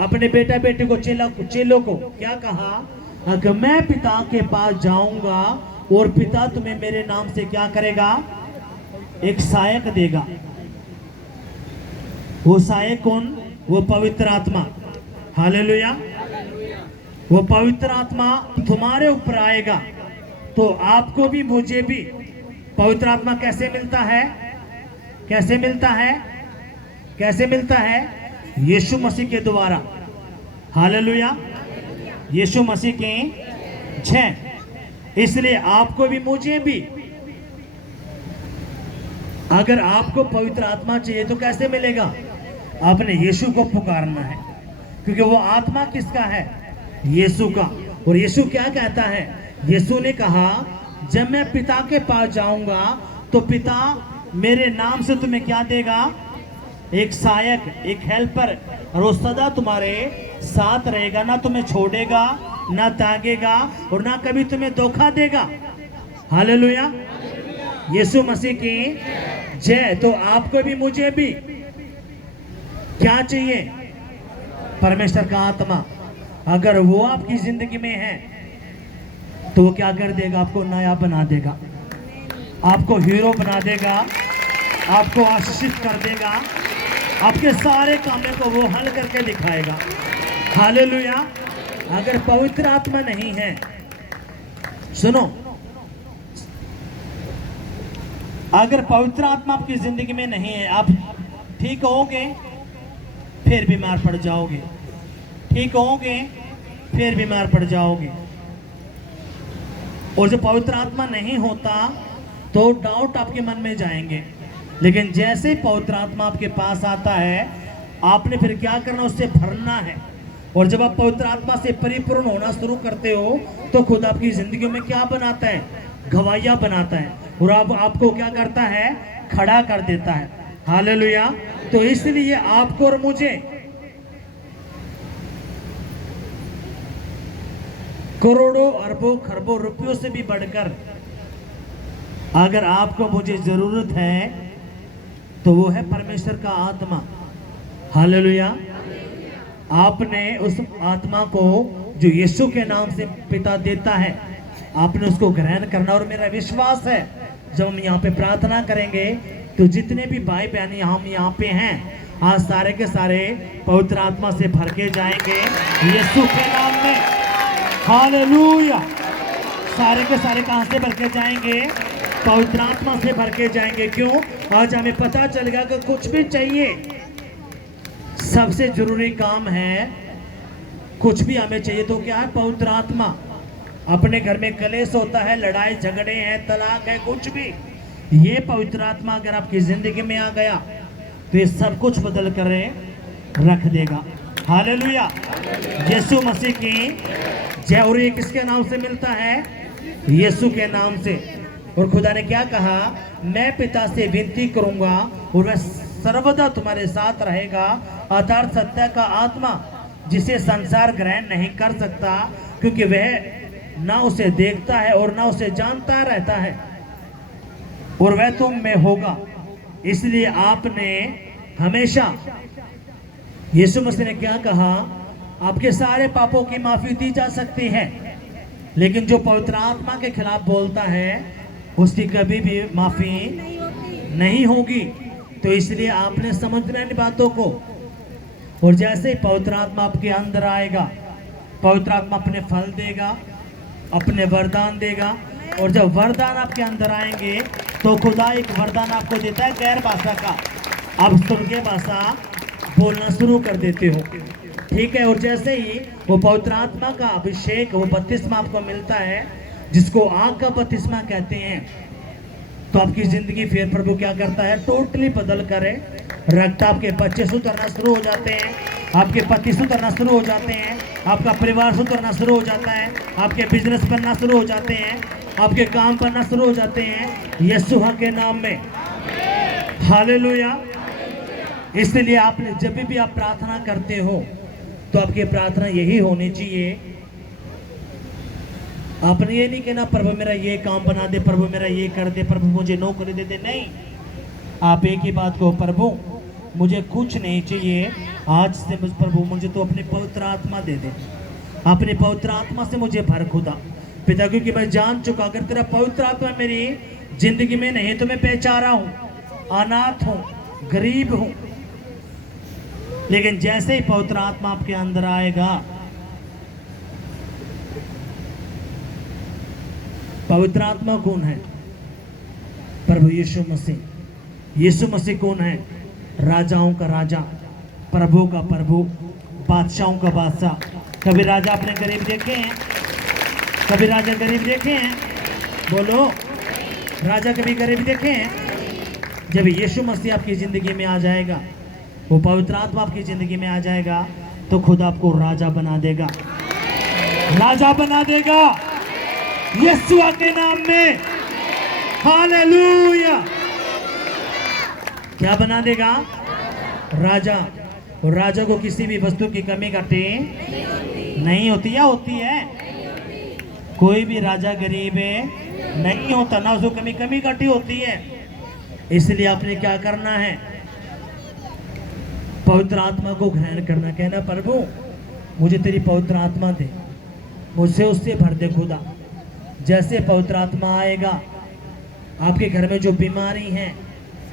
अपने बेटा बेटी को, चेलों को क्या कहा, अगर मैं पिता के पास जाऊंगा और पिता तुम्हें मेरे नाम से क्या करेगा, एक सहायक देगा। वो सहायक कौन, वो पवित्र आत्मा। हालेलुया, वो पवित्र आत्मा तुम्हारे ऊपर आएगा। तो आपको भी मुझे भी पवित्र आत्मा कैसे मिलता है, कैसे मिलता है, कैसे मिलता है, यीशु मसीह के द्वारा। हालेलुया, यीशु मसीह के जय। इसलिए आपको भी मुझे भी, अगर आपको पवित्र आत्मा चाहिए तो कैसे मिलेगा, आपने यीशु को पुकारना है। क्योंकि वो आत्मा किसका है? यीशु का। और यीशु क्या कहता है? यीशु ने कहा जब मैं पिता के पास जाऊंगा तो पिता मेरे नाम से तुम्हें क्या देगा? एक सहायक, एक हेल्पर, और वो सदा तुम्हारे साथ रहेगा, ना तुम्हें छोड़ेगा, ना त्यागेगा और ना कभी तुम्हें धोखा देगा। हालेलुया, यीशु मसीह की जय। तो आपको भी मुझे भी क्या चाहिए? परमेश्वर का आत्मा। अगर वो आपकी जिंदगी में है तो वो क्या कर देगा? आपको नया बना देगा, आपको हीरो बना देगा, आपको आशीषित कर देगा, आपके सारे कामों को वो हल करके दिखाएगा। हालेलुया। अगर पवित्र आत्मा नहीं है, सुनो, अगर पवित्र आत्मा आपकी जिंदगी में नहीं है, आप ठीक होगे फिर बीमार पड़ जाओगे, ठीक होगे फिर बीमार पड़ जाओगे। और जब पवित्र आत्मा नहीं होता तो डाउट आपके मन में जाएंगे। लेकिन जैसे पवित्र आत्मा आपके पास आता है, आपने फिर क्या करना? उससे भरना है। और जब आप पवित्र आत्मा से परिपूर्ण होना शुरू करते हो तो खुद आपकी जिंदगी में क्या बनाता है? गवाहियां बनाता है। और आपको क्या करता है? खड़ा कर देता है। हालेलुया। तो इसलिए आपको और मुझे करोड़ों अरबों खरबों रुपयों से भी बढ़कर अगर आपको मुझे जरूरत है तो वो है परमेश्वर का आत्मा। हालेलुया। आपने उस आत्मा को जो यीशु के नाम से पिता देता है, आपने उसको ग्रहण करना। और मेरा विश्वास है जब हम यहाँ पे प्रार्थना करेंगे तो जितने भी भाई बहन हम यहाँ पे हैं, आज सारे के सारे पवित्र आत्मा से भर के जाएंगे यीशु के नाम में। हालेलुया। सारे के सारे कहां से भर के जाएंगे? पवित्र आत्मा से भर के जाएंगे। क्यों? आज हमें पता चलेगा कि कुछ भी चाहिए, सबसे जरूरी काम है, कुछ भी हमें चाहिए तो क्या है? पवित्र आत्मा। अपने घर में कलेश होता है, लड़ाई झगड़े हैं, तलाक है, कुछ भी, ये पवित्र आत्मा अगर आपकी जिंदगी में आ गया तो ये सब कुछ बदल कर रख देगा। हालेलुया। यीशु मसीह की जय। और ये किसके नाम से मिलता है? यीशु के नाम से। और खुदा ने क्या कहा? मैं पिता से विनती करूंगा और वह सर्वदा तुम्हारे साथ रहेगा, अर्थात सत्य का आत्मा, जिसे संसार ग्रहण नहीं कर सकता, क्योंकि वह ना उसे देखता है और ना उसे जानता रहता है, और वह तुम में होगा। इसलिए आपने हमेशा, यीशु मसीह ने क्या कहा? आपके सारे पापों की माफी दी जा सकती है, लेकिन जो पवित्र आत्मा के खिलाफ बोलता है उसकी कभी भी माफी नहीं होगी। तो इसलिए आपने समझना इन बातों को। और जैसे ही पवित्र आत्मा आपके अंदर आएगा, पवित्र आत्मा अपने फल देगा, अपने वरदान देगा। और जब वरदान आपके अंदर आएंगे तो खुदा एक वरदान आपको देता है गैर भाषा का। आप स्वर्गीय भाषा बोलना शुरू कर देते हो, ठीक है। और जैसे ही वो पवित्र आत्मा का अभिषेक, वो बपतिस्मा आपको मिलता है, जिसको आग का बपतिस्मा कहते हैं, तो आपकी जिंदगी फिर प्रभु क्या करता है? टोटली बदल कर रखता। आपके बच्चे सुधरना शुरू हो जाते हैं, आपके पति सुधरना शुरू हो जाते हैं, आपका परिवार सुधरना शुरू हो जाता है, आपके बिजनेस बनना शुरू हो जाते हैं, आपके काम बनना शुरू हो जाते हैं यीशु के नाम में। हालेलुया। इसलिए आपने जब भी आप प्रार्थना करते हो तो आपकी प्रार्थना यही होनी चाहिए। आपने ये नहीं कहना प्रभु मेरा ये काम बना दे, प्रभु मेरा ये कर दे, प्रभु मुझे नौकरी दे दे। नहीं, आप एक ही बात को, प्रभु मुझे कुछ नहीं चाहिए, आज से प्रभु मुझे तो अपनी पवित्र आत्मा दे दे, अपनी पवित्र आत्मा से मुझे भर खुदा पिता, क्योंकि मैं जान चुका अगर तेरा पवित्र आत्मा मेरी जिंदगी में नहीं तो मैं बेचारा हूँ, अनाथ हूँ, गरीब हूँ। लेकिन जैसे ही पवित्र आत्मा आपके अंदर आएगा, पवित्र आत्मा कौन है? प्रभु यीशु मसीह। यीशु मसीह कौन है? राजाओं का राजा, प्रभु का प्रभु, बादशाहों का बादशाह। कभी राजा अपने गरीब देखे हैं? कभी राजा गरीब देखे हैं? बोलो, राजा कभी गरीब देखे हैं? जब यीशु मसीह आपकी जिंदगी में आ जाएगा, वो पवित्र आत्मा आपकी जिंदगी में आ जाएगा, तो खुद आपको राजा बना देगा, राजा बना देगा यीशु के नाम में। हालेलुया। क्या बना देगा? राजा। और राजा को किसी भी वस्तु की कमी घटी नहीं होती। या होती है? कोई भी राजा गरीब है नहीं होता ना, उसको कमी घटी होती है। इसलिए आपने क्या करना है? पवित्र आत्मा को ग्रहण करना, कहना प्रभु मुझे तेरी पवित्र आत्मा दे, मुझसे उससे भर दे खुदा। जैसे पवित्र आत्मा आएगा, आपके घर में जो बीमारी है,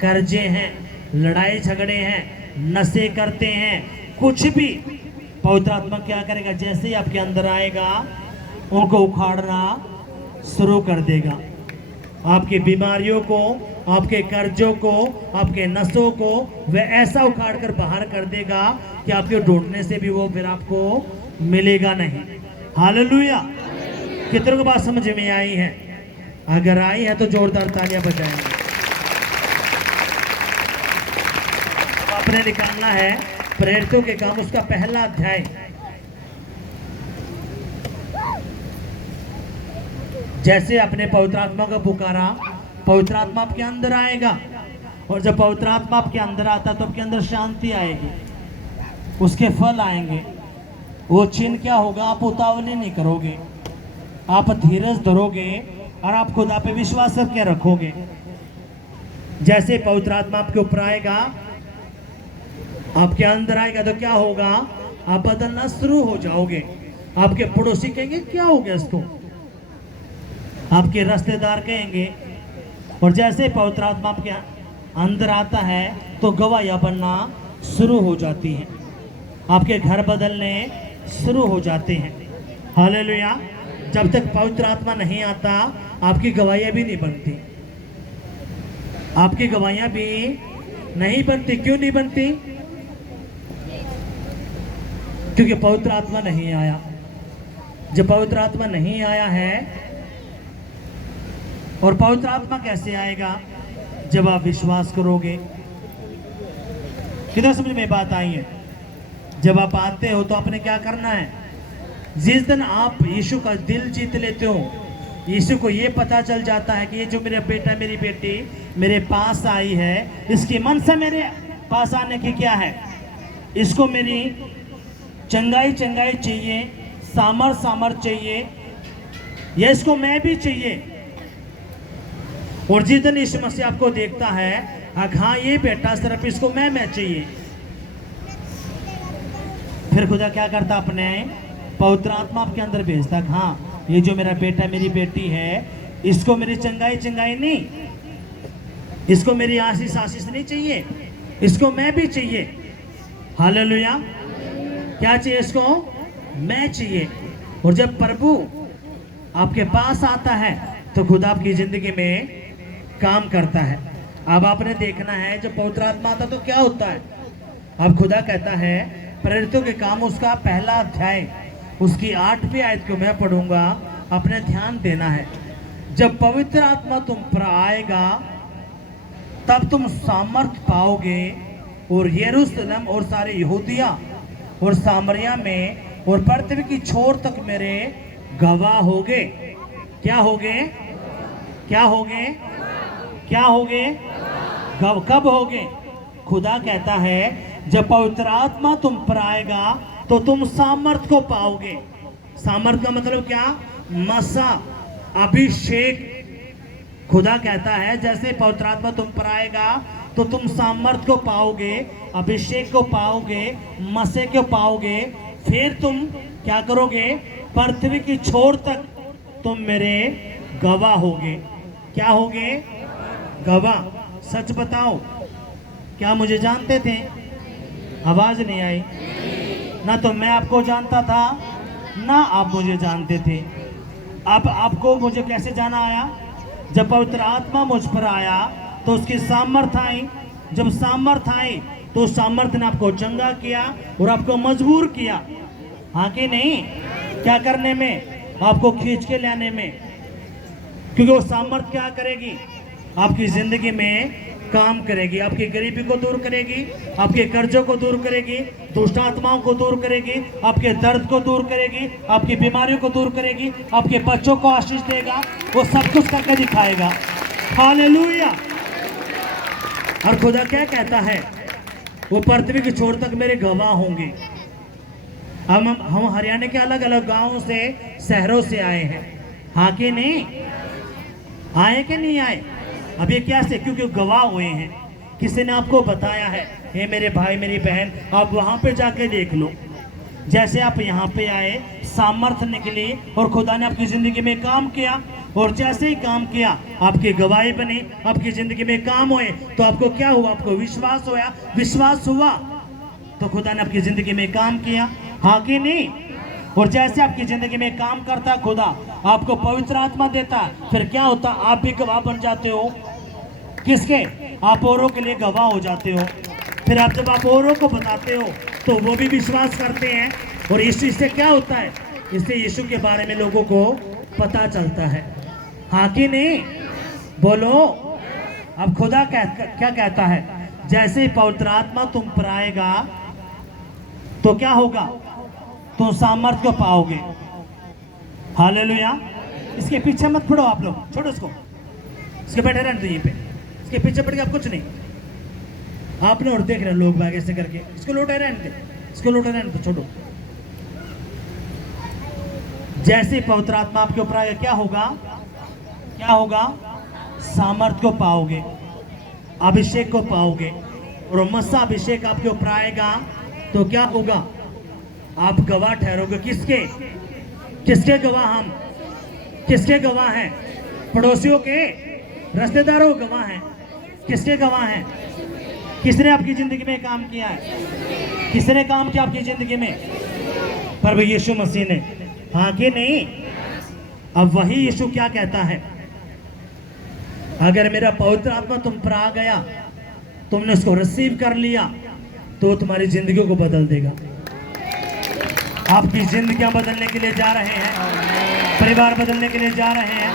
कर्जे हैं, लड़ाई झगड़े हैं, नशे करते हैं, कुछ भी, पवित्र आत्मा क्या करेगा? जैसे ही आपके अंदर आएगा उनको उखाड़ना शुरू कर देगा। आपकी बीमारियों को, आपके कर्जों को, आपके नसों को वह ऐसा उखाड़ कर बाहर कर देगा कि आपके ढूंढने से भी वो फिर आपको मिलेगा नहीं। हालेलुया। कितनों को बात समझ में आई है? अगर आई है तो जोरदार तालियां बजाएंगे। आपने निकालना है प्रेरितों के काम, उसका पहला अध्याय। जैसे अपने पवित्र आत्मा को पुकारा, पवित्र आत्मा आपके अंदर आएगा, और जब पवित्र आत्मा आपके अंदर आता है तो आपके अंदर शांति आएगी, उसके फल आएंगे। वो चिन्ह क्या होगा? आप उतावली नहीं करोगे, आप धीरज धरोगे और आप खुदा पे विश्वास करके रखोगे। जैसे पवित्र आत्मा आपके ऊपर आएगा, आपके अंदर आएगा, तो क्या होगा? आप बदलना शुरू हो जाओगे। आपके पड़ोसी कहेंगे क्या हो गया इसको, आपके रिश्तेदार कहेंगे। और जैसे पवित्र आत्मा आपके अंदर आता है तो गवाहियां बनना शुरू हो जाती हैं, आपके घर बदलने शुरू हो जाते हैं। हालेलुया। जब तक पवित्र आत्मा नहीं आता आपकी गवाहियां भी नहीं बनती, आपकी गवाहियां भी नहीं बनती। क्यों नहीं बनती? क्योंकि पवित्र आत्मा नहीं आया। जब पवित्र आत्मा नहीं आया है, और पवित्र आत्मा कैसे आएगा? जब आप विश्वास करोगे। किधर समझ में बात आई है? जब आप आते हो तो आपने क्या करना है? जिस दिन आप यीशु का दिल जीत लेते हो, यीशु को ये पता चल जाता है कि ये जो मेरा बेटा मेरी बेटी मेरे पास आई है, इसकी मनसा मेरे पास आने की क्या है? इसको मेरी चंगाई चाहिए, सामर्थ चाहिए, या इसको मैं भी चाहिए। और जिस दिन यीशु मसीह आपको देखता है, हाँ ये बेटा सिर्फ इसको मैं चाहिए, फिर खुदा क्या करता? अपने पवित्र आत्मा आपके अंदर भेजता। हाँ ये जो मेरा बेटा मेरी बेटी है, इसको मेरी चंगाई नहीं, इसको मेरी आशीष नहीं चाहिए, इसको मैं भी चाहिए। हालेलुया। क्या चाहिए? इसको मैं चाहिए। और जब प्रभु आपके पास आता है तो खुदा आपकी जिंदगी में काम करता है। अब आपने देखना है जब पवित्र आत्मा आता तो क्या होता है। अब खुदा कहता है प्रेरितों के काम उसका पहला अध्याय, उसकी 8वीं आयत को मैं पढ़ूंगा, अपने ध्यान देना है। जब पवित्र आत्मा तुम पर आएगा तब तुम सामर्थ पाओगे, और यरूशलेम और सारे यहूदिया और सामरिया में और पृथ्वी की छोर तक मेरे गवाह होगे। क्या होगे? क्या होगे? क्या होगे? कब होगे? खुदा कहता है जब पवित्र आत्मा तुम पर आएगा तो तुम सामर्थ को पाओगे। सामर्थ का मतलब क्या? मसा, अभिषेक। खुदा कहता है जैसे पवित्र आत्मा तुम पर आएगा तो तुम सामर्थ को पाओगे, अभिषेक को पाओगे, मसे को पाओगे। फिर तुम क्या करोगे? पृथ्वी की छोर तक तुम मेरे गवाह होगे। क्या होगे? गवाह। सच बताओ, क्या मुझे जानते थे? आवाज नहीं आई ना। तो मैं आपको जानता था ना आप मुझे जानते थे। अब आपको मुझे कैसे जाना आया? जब पवित्र आत्मा मुझ पर आया तो उसकी सामर्थ आई। जब सामर्थ आई तो सामर्थ ने आपको चंगा किया और आपको मजबूर किया। हाँ कि नहीं? क्या करने में? आपको खींच के लाने में। क्योंकि वो सामर्थ क्या करेगी? आपकी जिंदगी में काम करेगी, आपकी गरीबी को दूर करेगी, आपके कर्जों को दूर करेगी, दुष्ट आत्माओं को दूर करेगी, आपके दर्द को दूर करेगी, आपकी बीमारियों को दूर करेगी, आपके बच्चों को आशीष देगा, वो सब कुछ करके दिखाएगा। हालेलुया। और खुदा क्या कहता है, वो पृथ्वी के छोर तक मेरे गवाह होंगे। हम हरियाणा के अलग अलग गांवों से, शहरों से आए हैं, हाँ कि नहीं? आए कि नहीं आए? अब ये क्या से, क्योंकि गवाह हुए हैं, किसी ने आपको बताया है, हे मेरे भाई मेरी बहन, आप वहां पे जाके देख लो। जैसे आप यहाँ पे आए, सामर्थ्य निकली और खुदा ने आपकी जिंदगी में काम किया, और जैसे ही काम किया आपकी गवाही बनी, आपकी जिंदगी में काम हुए, तो आपको क्या हुआ? आपको विश्वास हुआ। विश्वास हुआ तो खुदा ने आपकी जिंदगी में काम किया, हाँ कि नहीं? और जैसे आपकी जिंदगी में काम करता खुदा, आपको पवित्र आत्मा देता, फिर क्या होता? आप भी गवाह बन जाते हो। किसके? आप औरों के लिए गवाह हो जाते हो। फिर आप जब आप औरों को बताते हो तो वो भी विश्वास करते हैं, और इससे क्या होता है? इससे यीशु के बारे में लोगों को पता चलता है, हाँ कि नहीं? बोलो। अब खुदा क्या कहता है? जैसे ही पवित्र आत्मा तुम पर आएगा तो क्या होगा? तुम सामर्थ्य को पाओगे। हालेलुया। इसके पीछे मत पड़ो आप लोग, छोड़ो इसको, इसके बैठे रहने दो यहीं पे, इसके पीछे पड़ के आप कुछ नहीं। आप लोग देख रहे हैं लोग बाग ऐसे करके, इसको लौटे रहने दो, इसको लौटे रहने दो, छोड़ो। जैसे पवित्र आत्मा आपके ऊपर आएगा क्या होगा? क्या होगा? सामर्थ्य को पाओगे, अभिषेक को पाओगे। और मसा अभिषेक आपके ऊपर आएगा तो क्या होगा? आप गवाह ठहरोगे। किसके? किसके गवाह? हम किसके गवाह हैं? पड़ोसियों के, रिश्तेदारों के गवाह हैं। किसके गवाह हैं? किसने आपकी जिंदगी में काम किया है? किसने काम किया आपकी जिंदगी में? प्रभु यीशु मसीह ने, हाँ कि नहीं? अब वही यीशु क्या कहता है? अगर मेरा पवित्र आत्मा तुम पर आ गया, तुमने उसको रिसीव कर लिया, तो तुम्हारी जिंदगी को बदल देगा। आपकी जिंदगियां बदलने के लिए जा रहे हैं, परिवार बदलने के लिए जा रहे हैं,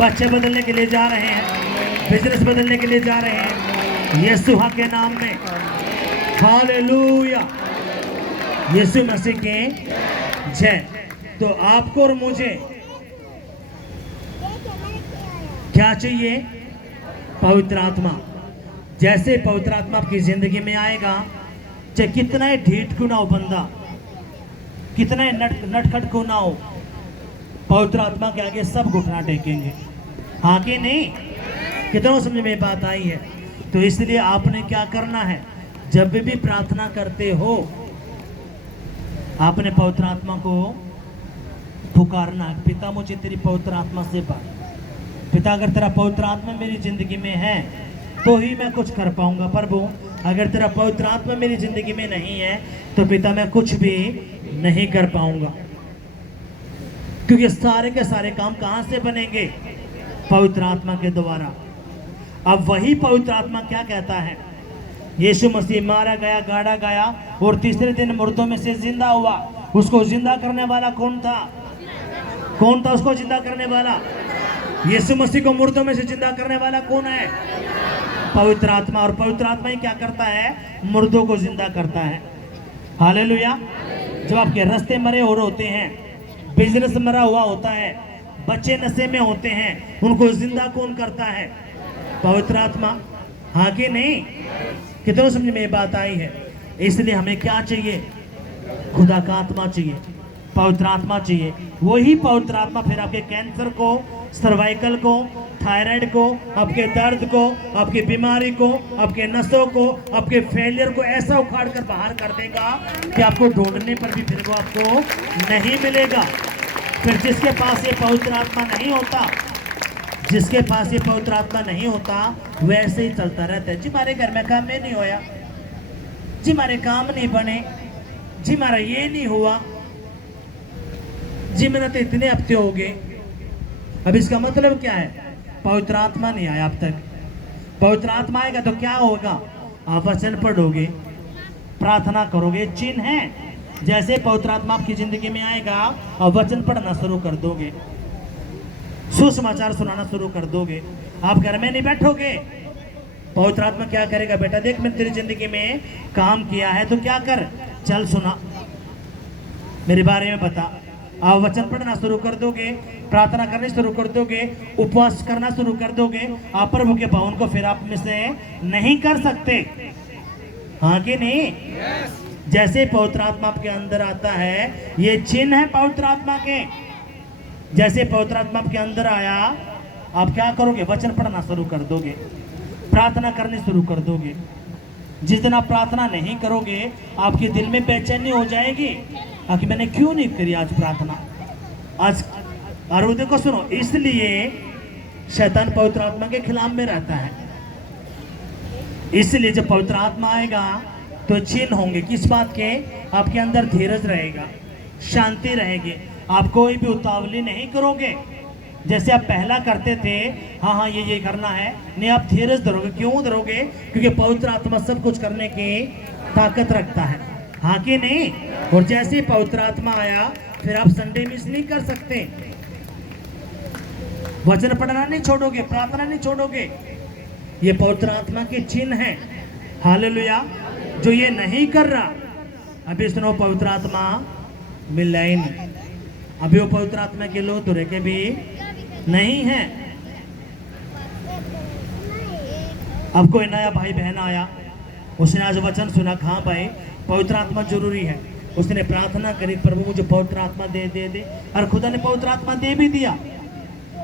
बच्चे बदलने के लिए जा रहे हैं, बिजनेस बदलने के लिए जा रहे हैं, यीशु के नाम में। हालेलुया। यीशु मसीह के जय। तो आपको और मुझे क्या चाहिए? पवित्र आत्मा। जैसे पवित्र आत्मा आपकी जिंदगी में आएगा, चाहे कितना ही ढीठ क्यों ना हो बंदा, कितना ही नटखट क्यों ना हो, पवित्र आत्मा के आगे सब घुटना टेकेंगे, हाँ कि नहीं? कितना समझ में बात आई है? तो इसलिए आपने क्या करना है? जब भी प्रार्थना करते हो, आपने पवित्र आत्मा को पुकारना, पिता मुझे तेरी पवित्र आत्मा से बात। पिता, अगर तेरा पवित्र आत्मा मेरी जिंदगी में है तो ही मैं कुछ कर पाऊंगा। प्रभु, अगर तेरा पवित्र आत्मा मेरी जिंदगी में नहीं है तो पिता मैं कुछ भी नहीं कर पाऊंगा, क्योंकि सारे के सारे काम कहां से बनेंगे? पवित्र आत्मा के द्वारा। अब वही पवित्र आत्मा क्या कहता है? यीशु मसीह मारा गया, गाड़ा गया और तीसरे दिन मुर्दों में से जिंदा हुआ। उसको जिंदा करने वाला कौन था? कौन था उसको जिंदा करने वाला? यीशु मसीह को मुर्दों में से जिंदा करने वाला कौन है? पवित्र आत्मा। और पवित्र आत्मा ही क्या करता है? मुर्दों को जिंदा करता है। हालेलुया। जब आपके रास्ते मरे और होते हैं, बिजनेस मरा हुआ होता है, बच्चे नशे में होते हैं, उनको जिंदा कौन करता है? पवित्र आत्मा, हाँ कि नहीं? कितनों समझ में बात आई है? इसलिए हमें क्या चाहिए? खुदा का आत्मा चाहिए, पवित्र आत्मा चाहिए। वही पवित्र आत्मा फिर आपके कैंसर को, सर्वाइकल को, थायराइड को, आपके दर्द को, आपकी बीमारी को, आपके नसों को, आपके फेलियर को ऐसा उखाड़ कर बाहर कर देगा कि आपको ढूंढने पर भी फिर वो आपको नहीं मिलेगा। फिर जिसके पास ये पवित्र आत्मा नहीं होता, जिसके पास ये पवित्र आत्मा नहीं होता, वैसे ही चलता रहता है। जी हमारे घर में काम में नहीं होया, जी हमारे काम नहीं बने, जी हमारा ये नहीं हुआ, जी मैंने तो इतने हफ्ते हो गए। अब इसका मतलब क्या है? पवित्र आत्मा नहीं आया अब तक। पवित्र आत्मा आएगा तो क्या होगा? आप वचन पढ़ोगे, प्रार्थना करोगे, चिन्ह है। जैसे पवित्र आत्मा आपकी जिंदगी में आएगा और वचन पढ़ना शुरू कर दोगे, सुसमाचार सुनाना शुरू कर दोगे। आप घर में नहीं बैठोगे, पवित्र आत्मा क्या करेगा? बेटा देख, मैंने तेरी जिंदगी में काम किया है, तो क्या कर, चल सुना, मेरे बारे में बता। आप वचन पढ़ना शुरू कर दोगे, प्रार्थना करनी शुरू कर दोगे, उपवास करना शुरू कर दोगे, आप प्रभु के भवन को फिर आप में से नहीं कर सकते। हाँ कि नहीं? जैसे पवित्र आत्मा आपके अंदर आता है, ये चिन्ह है पवित्र आत्मा के। जैसे पवित्र आत्मा आपके अंदर आया, आप क्या करोगे? वचन पढ़ना शुरू कर दोगे, प्रार्थना करनी शुरू कर दोगे। जिस दिन आप प्रार्थना नहीं करोगे, आपके दिल में बेचैनी हो जाएगी कि मैंने क्यों नहीं करी आज प्रार्थना आज। और देखो सुनो, इसलिए शैतान पवित्र आत्मा के खिलाफ में रहता है। इसलिए जब पवित्र आत्मा आएगा तो चिन्ह होंगे, किस बात के? आपके अंदर धीरज रहेगा, शांति रहेगी, आप कोई भी उतावली नहीं करोगे। जैसे आप पहला करते थे, हाँ ये करना है, नहीं, आप धीरज धरोगे। क्यों धरोगे? क्योंकि पवित्र आत्मा सब कुछ करने की ताकत रखता है। हाँ कि नहीं? और जैसे पवित्र आत्मा आया, फिर आप संडे मिस नहीं कर सकते, वचन पढ़ना नहीं छोड़ोगे, प्रार्थना नहीं छोड़ोगे। ये पवित्र आत्मा के चिन्ह है। हालेलुया। जो ये नहीं कर रहा, अभी सुनो, पवित्र आत्मा मिल रहा ही नहीं। अभी वो पवित्र आत्मा के लोग तुरे के भी नहीं है। अब कोई नया भाई बहन आया, उसने आज वचन सुना, हाँ भाई पवित्र आत्मा जरूरी है, उसने प्रार्थना करी, प्रभु मुझे पवित्र आत्मा दे दे दे, और खुदा ने पवित्र आत्मा दे भी दिया।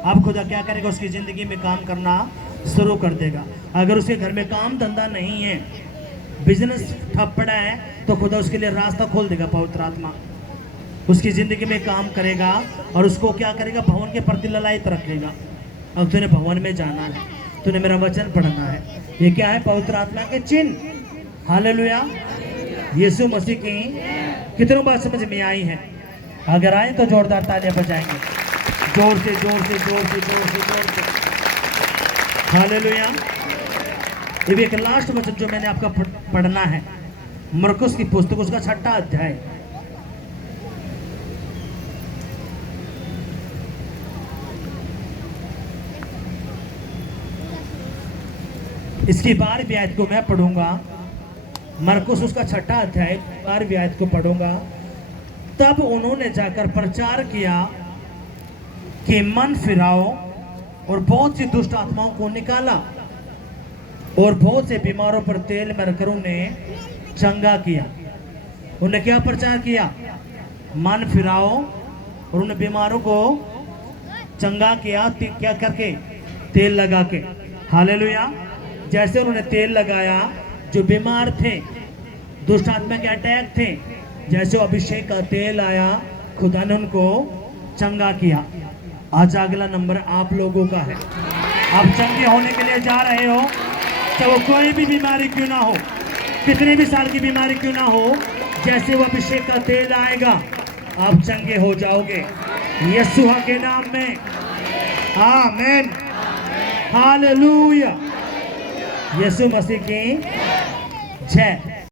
अब खुदा क्या करेगा? उसकी जिंदगी में काम करना शुरू कर देगा। अगर उसके घर में काम धंधा नहीं है, बिजनेस ठप पड़ा है, तो खुदा उसके लिए रास्ता खोल देगा। पवित्र आत्मा उसकी जिंदगी में काम करेगा और उसको क्या करेगा? भवन के प्रति ललायत रखेगा। अब तूने भवन में जाना है, तूने मेरा वचन पढ़ना है। ये क्या है? पवित्र आत्मा के चिन्ह। हालेलुया। यीशु मसीह की कितनों बात समझ में आई है? अगर आए तो जोरदार तालियां बजाएंगे, जोर से जोर से जोर से जोर से जोर से। हालेलुया। ये एक लास्ट वचन जो मैंने आपका पढ़ना है, मरकुस की पुस्तक, उसका 6वां अध्याय। इसकी 12वीं आयत को मैं पढ़ूंगा। मरकुस उसका 6वां अध्याय 12वीं आयत को पढ़ूंगा। तब उन्होंने जाकर प्रचार किया कि मन फिराओ, और बहुत सी दुष्ट आत्माओं को निकाला, और बहुत से बीमारों पर तेल मरकर उन्हें चंगा किया। उन्हें क्या प्रचार किया? मन फिराओ, और उन्हें बीमारों को चंगा किया। क्या करके? तेल लगा के। हालेलुया। जैसे उन्होंने तेल लगाया, जो बीमार थे, दुष्ट आत्मा के अटैक थे, जैसे अभिषेक का तेल आया, खुदा ने उनको चंगा किया। आज अगला नंबर आप लोगों का है। आप चंगे होने के लिए जा रहे हो, चाहे वो कोई भी बीमारी क्यों ना हो, कितने भी साल की बीमारी क्यों ना हो, जैसे वो अभिषेक का तेल आएगा, आप चंगे हो जाओगे यीशु के नाम में। आमीन। हालेलुया। यीशु मसीह की जय।